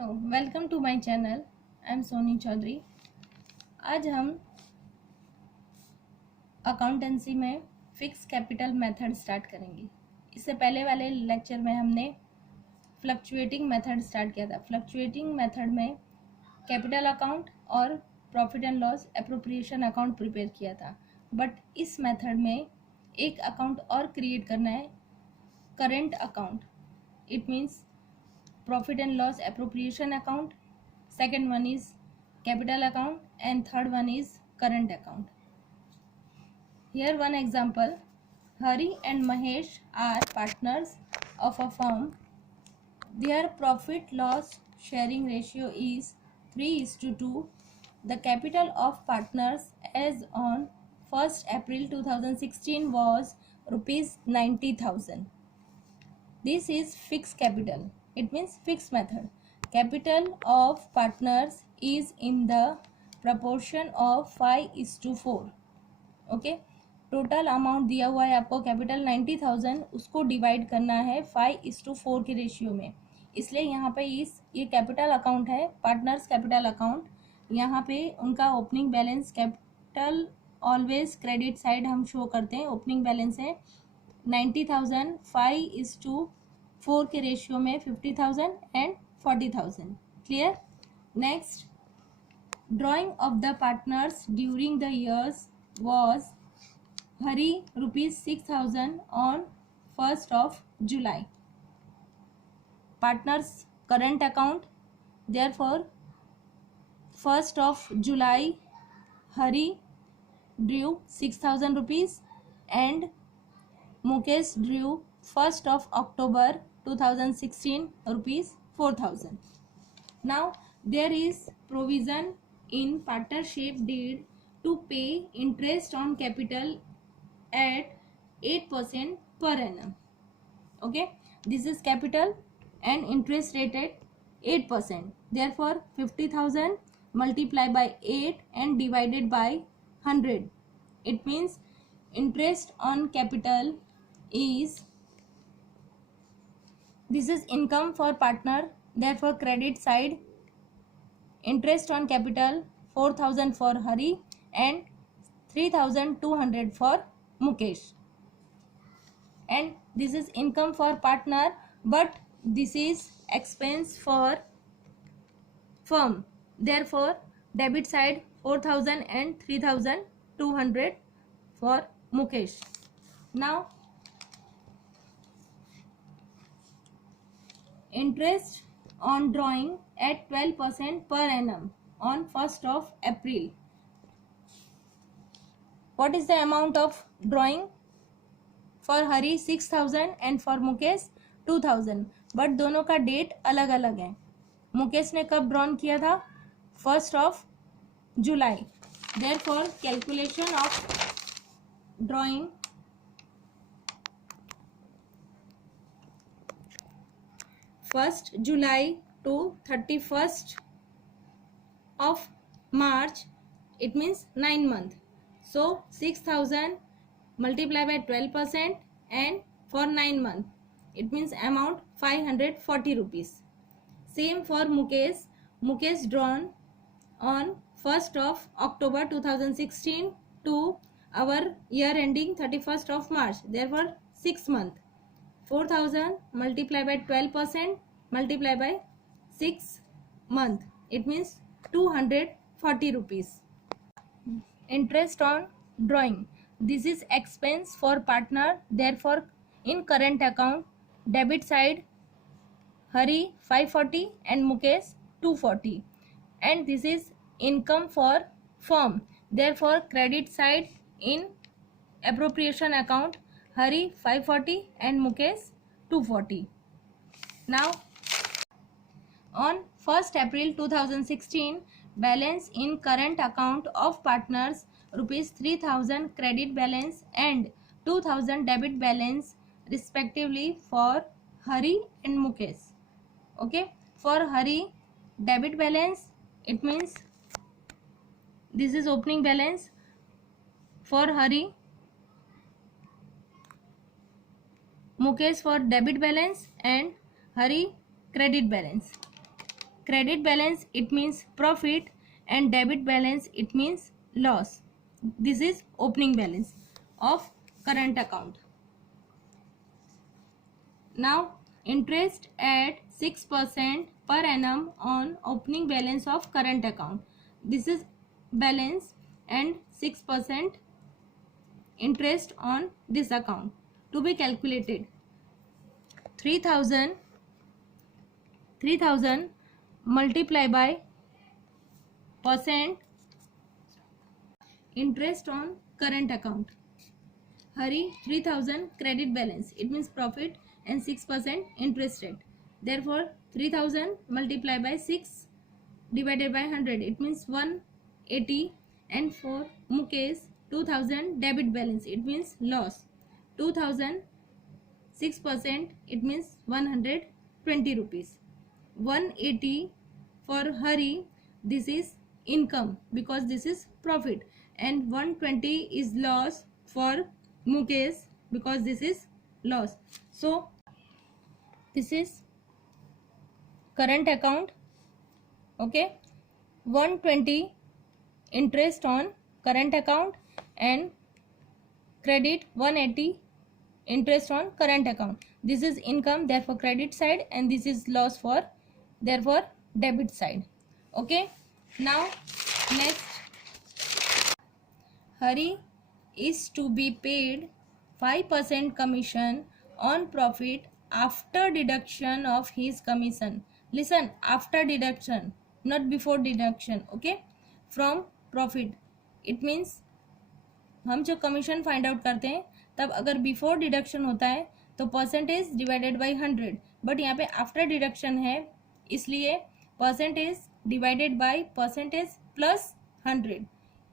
Hello, welcome to my channel. I am Soni Chaudhary. आज हम अकाउंटेंसी में फिक्स कैपिटल मेथड स्टार्ट करेंगे। इससे पहले वाले लेक्चर में हमने फ्लक्चुएटिंग मेथड स्टार्ट किया था। फ्लक्चुएटिंग मेथड में कैपिटल अकाउंट और profit and loss appropriation account prepare किया था, बट इस मेथड में एक अकाउंट और क्रिएट करना है, current account. It means profit and loss appropriation account, second one is capital account, and third one is current account. Here one example: Hari and Mahesh are partners of a firm. Their profit loss sharing ratio is 3:2. The capital of partners as on 1st April 2016 was rupees 90,000. This is fixed capital. It means fixed method. Capital of partners is in the proportion of 5:4. Okay, total amount दिया हुआ है आपको कैपिटल 90,000, उसको डिवाइड करना है 5:4 के रेशियो में। इसलिए यहाँ पे ये कैपिटल अकाउंट है, पार्टनर्स कैपिटल अकाउंट। यहाँ पे उनका opening balance, capital always credit side हम शो करते हैं, ओपनिंग बैलेंस है 90,000, 5:4 के रेशियो में 50,000 एंड 40,000। Clear? Next, drawing of the partners during the years was Hari ₹6,000 on 1st of July. Partners current account, therefore 1st of July Hari drew ₹6,000 and Mukesh drew 1st of October 2016 ₹4,000. Now there is provision in partnership deed to pay interest on capital at 8% per annum. Okay, this is capital and interest rate at 8%. Therefore 50,000 multiplied by 8 and divided by 100. It means interest on capital is, this is income for partner, therefore credit side interest on capital 4,000 for Hari and 3,200 for Mukesh. And this is income for partner, but this is expense for firm, therefore debit side 4,000 and 3,200 for Mukesh. Now interest on drawing at 12% per annum on 1st of April. What is the amount of drawing? For Hari 6,000 and for Mukesh 2,000, बट दोनों का डेट अलग अलग है। मुकेश ने कब ड्रॉन किया था? 1st of July. Therefore calculation of drawing first July to 31st of March, it means 9 months. So 6,000 multiplied by 12% and for 9 months, it means amount 540 rupees. Same for Mukesh. Mukesh drawn on 1st of October 2016 to our year ending 31st of March, therefore 6 months. 4,000 multiplied by 12% multiplied by 6 months, it means 240 rupees. Interest on drawing, this is expense for partner, therefore in current account debit side Hari 540 and Mukesh 240, and this is income for firm, therefore credit side in appropriation account Hari 540 and Mukesh 240. Now on 1st April 2016, balance in current account of partners ₹3,000 credit balance and 2,000 debit balance respectively for Hari and Mukesh. Okay, for Hari debit balance, it means this is opening balance for Hari. Mukesh for debit balance and Hari credit balance. credit balance it means profit and debit balance it means loss. This is opening balance of current account. Now interest at 6% per annum on opening balance of current account. This is balance and 6% interest on this account to be calculated. 3000 multiply by percent interest on current account. Hari 3000 credit balance it means profit and 6% interest rate. Therefore 3000 multiply by 6 divided by 100 it means 180. And for Mukesh 2000 debit balance it means loss. 2000 6% it means 120 rupees. 180 for Hari this is income because this is profit, and 120 is loss for Mukesh because this is loss. So this is current account. Okay, 120 interest on current account and credit 180 interest on current account. This is income, therefore credit side, and this is loss for therefore debit side. Okay, now next, Hari is to be paid 5% commission on profit after deduction of his commission. Listen, after deduction, not before deduction. Okay, from profit it means हम जो commission find out करते हैं तब अगर before deduction होता है तो percentage divided by 100, बट यहाँ पे आफ्टर डिडक्शन है इसलिए percentage divided by percentage plus 100.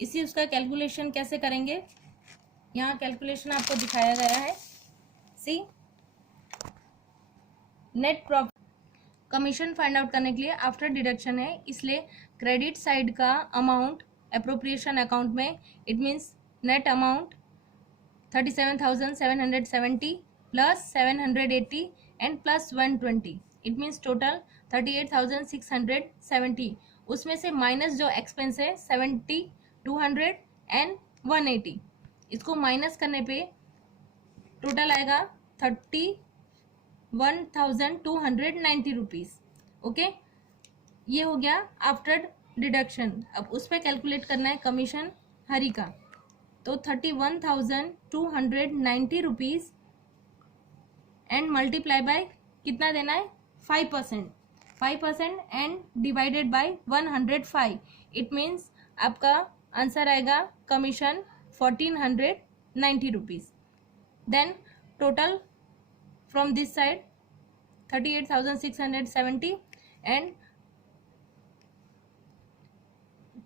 इसी उसका कैलकुलेशन कैसे करेंगे, यहाँ कैलकुलेशन आपको दिखाया गया है. See, net profit commission find out करने के लिए आफ्टर डिडक्शन है, इसलिए क्रेडिट साइड का अमाउंट एप्रोप्रिएशन अकाउंट में it means net amount 37,770 plus 780 and plus 120 it means total 38,670. उसमें से माइनस जो एक्सपेंस है 70, 200 एंड 180, इसको माइनस करने पे टोटल आएगा 31,290 रुपीज़. ओके, ये हो गया आफ्टर डिडक्शन. अब उस पर कैलकुलेट करना है कमीशन हरी का, तो 31,290 रुपीज़ एंड मल्टीप्लाई बाय कितना देना है 5% and divided by 105 it means आपका आंसर आएगा commission 1490 rupees. Then total from this side 38,670 and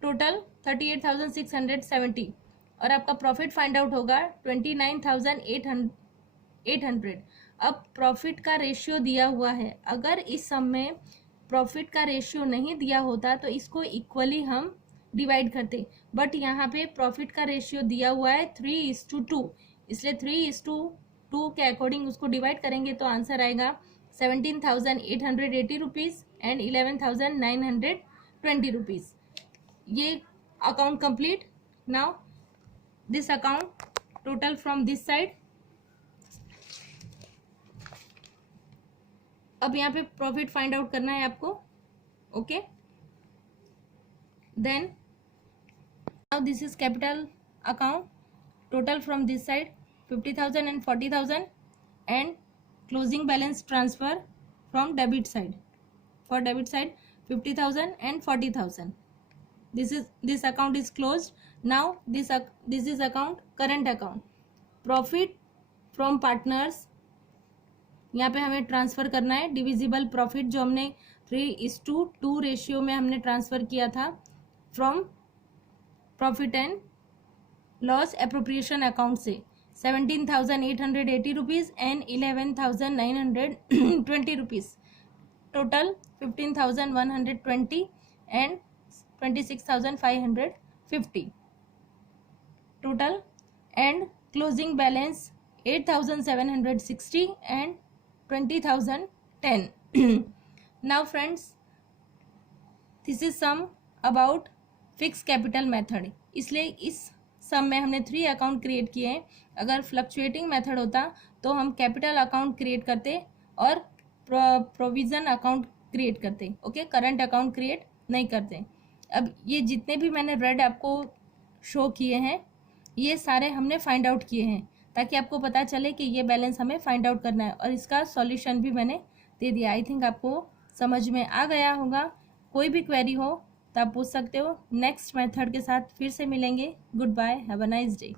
total 38,670 और आपका प्रॉफिट फाइंड आउट होगा 29,800. अब प्रॉफिट का रेशियो दिया हुआ है, अगर इस सम में प्रॉफिट का रेशियो नहीं दिया होता तो इसको इक्वली हम डिवाइड करते, बट यहाँ पे प्रॉफिट का रेशियो दिया हुआ है 3:2, इसलिए 3:2 के अकॉर्डिंग उसको डिवाइड करेंगे तो आंसर आएगा 17,880 रुपीज़ एंड 11,920 रुपीज़. ये account complete. Now this account total from this side. अब यहाँ पे प्रॉफिट फाइंड आउट करना है आपको. Okay, then now this is capital account. Total from this side 50,000 and 40,000 and closing balance transfer from debit side. For debit side 50,000 and 40,000. This account is closed. Now this is account current account. Profit from partners यहाँ पे हमें ट्रांसफ़र करना है. Divisible profit जो हमने 3:2 रेशियो में हमने ट्रांसफ़र किया था from profit and loss appropriation account से 17,880 रुपीज़ एंड 11,920 रुपीज़. टोटल 15,120 एंड 26,550 total, and closing balance 8,760 and 20,010. Now friends, this is sum about fix capital method. इसलिए इस सम में हमने 3 अकाउंट क्रिएट किए हैं। अगर फ्लक्चुएटिंग मेथड होता तो हम कैपिटल अकाउंट क्रिएट करते और प्रोविज़न अकाउंट क्रिएट करते। ओके, करंट अकाउंट क्रिएट नहीं करते। अब ये जितने भी मैंने रेड आपको शो किए हैं ये सारे हमने फाइंड आउट किए हैं ताकि आपको पता चले कि ये बैलेंस हमें फाइंड आउट करना है, और इसका सॉल्यूशन भी मैंने दे दिया। आई थिंक आपको समझ में आ गया होगा। कोई भी क्वेरी हो तो आप पूछ सकते हो। नेक्स्ट मेथड के साथ फिर से मिलेंगे। Good bye, have a nice day.